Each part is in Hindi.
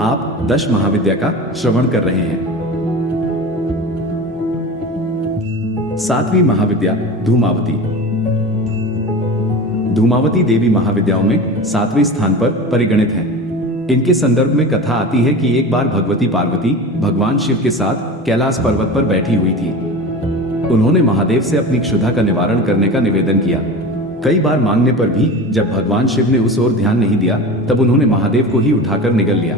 आप दश महाविद्या का श्रवण कर रहे हैं। सातवीं महाविद्या धूमावती। धूमावती देवी महाविद्याओं में सातवें स्थान पर परिगणित है। इनके संदर्भ में कथा आती है कि एक बार भगवती पार्वती भगवान शिव के साथ कैलाश पर्वत पर बैठी हुई थी। उन्होंने महादेव से अपनी क्षुधा का निवारण करने का निवेदन किया। कई बार मांगने पर भी जब भगवान शिव ने उस ओर ध्यान नहीं दिया, तब उन्होंने महादेव को ही उठाकर निगल लिया।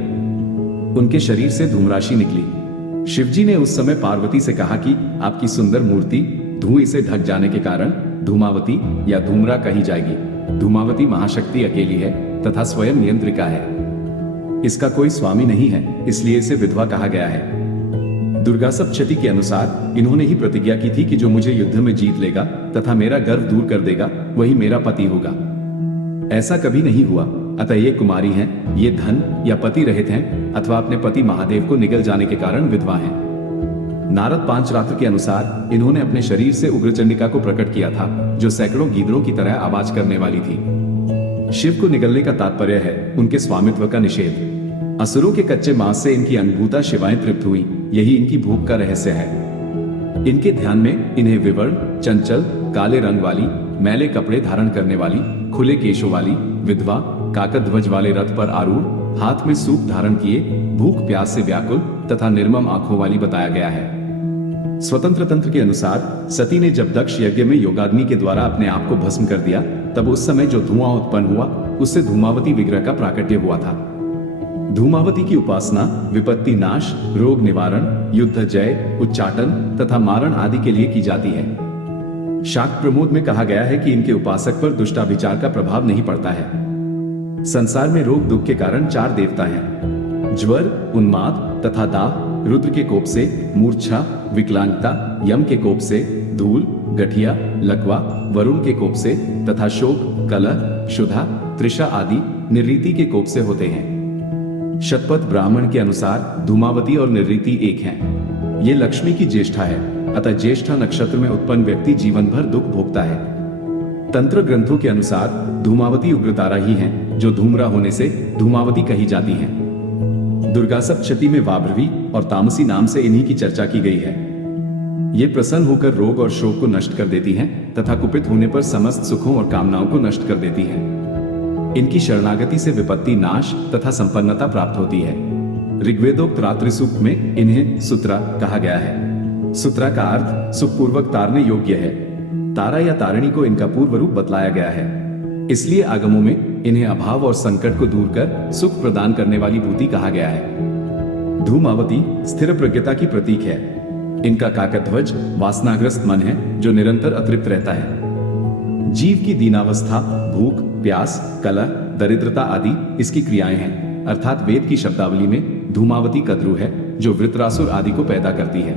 उनके शरीर से धूमराशि निकली। शिवजी ने उस समय पार्वती से कहा कि आपकी सुंदर मूर्ति धुएं से ढक जाने के कारण धूमावती या धूम्रा कही जाएगी। धूमावती महाशक्ति अकेली है तथा स्वयं नियंत्रिका है। इसका कोई स्वामी नहीं है, इसलिए इसे विधवा कहा गया है। दुर्गा सप्तशती के अनुसार इन्होंने ही प्रतिज्ञा की थी कि जो मुझे युद्ध में जीत लेगा तथा मेरा गर्व दूर कर देगा, वही मेरा पति होगा। ऐसा कभी नहीं हुआ, अतः ये कुमारी हैं, ये धन या पति रहित हैं, अथवा अपने पति महादेव को निगल जाने के कारण विधवा हैं। नारद पांचरात्र के अनुसार इन्होंने अपने शरीर से उग्रचंडिका को प्रकट किया था, जो सैकड़ों गीदड़ों की तरह आवाज करने वाली थी। शिव को निगलने का तात्पर्य है उनके स्वामित्व का निषेध। असुरों के कच्चे मांस से इनकी अनुभूता शिवाएं तृप्त हुई, यही इनकी भूख का रहस्य है। इनके ध्यान में इन्हें विवर्ण, चंचल, काले रंग वाली, मैले कपड़े धारण करने वाली, खुले केशों वाली, विधवा, काकध्वज वाले रथ पर आरूढ़, हाथ में सूप धारण किए, भूख प्यास से व्याकुल तथा निर्मम आंखों वाली बताया गया है। स्वतंत्र तंत्र के अनुसार सती ने जब दक्ष यज्ञ में योगाग्नि के द्वारा अपने आप को भस्म कर दिया, तब उस समय जो धुआं उत्पन्न हुआ उससे धूमावती विग्रह का प्राकट्य हुआ था। धूमावती की उपासना विपत्ति नाश, रोग निवारण, युद्ध जय, उच्चाटन तथा मारण आदि के लिए की जाती है। शाक्त प्रमोद में कहा गया है कि इनके उपासक पर दुष्टाभिचार का प्रभाव नहीं पड़ता है। संसार में रोग दुख के कारण 4 देवता हैं: ज्वर, उन्माद तथा दाह, रुद्र के कोप से मूर्छा, विकलांगता, यम के कोप से धूल, गठिया, लकवा, वरुण के कोप से तथा शोक, कलह, क्षुधा, तृषा आदि निर्रीति के कोप से होते हैं। शतपथ ब्राह्मण के अनुसार धूमावती और निर्रीति एक हैं। ये लक्ष्मी की ज्येष्ठा है, अतः ज्येष्ठा नक्षत्र में उत्पन्न व्यक्ति जीवन भर दुख भोगता है। तंत्र ग्रंथों के अनुसार धूमावती उग्रतारा ही हैं, जो धूम्रा होने से धूमावती कही जाती हैं। दुर्गा सप्तशती में वाभ्रवी और तामसी नाम से इन्हीं की चर्चा की गई है। ये प्रसन्न होकर रोग और शोक को नष्ट कर देती हैं तथा कुपित होने पर समस्त सुखों और कामनाओं को नष्ट कर देती हैं। इनकी शरणागति से विपत्ति नाश तथा संपन्नता प्राप्त होती है। ऋग्वेदोक्त रात्रि सूक्त में इन्हें सुत्रा कहा गया है। सुत्रा का अर्थ सुखपूर्वक तारने योग्य है। तारा या तारिणी को इनका पूर्व रूप बतलाया गया है। इसलिए आगमों में इन्हें अभाव और संकट को दूर कर सुख प्रदान करने वाली भूति कहा गया है। धूमावती स्थिर प्रज्ञता की प्रतीक है। इनका काकध्वज वासनाग्रस्त मन है, जो निरंतर अतृप्त रहता है। जीव की दीनावस्था, भूख, प्यास, कलह, दरिद्रता आदि इसकी क्रियाएं हैं। अर्थात वेद की शब्दावली में धूमावती कद्रु है, जो वृत्रासुर आदि को पैदा करती है।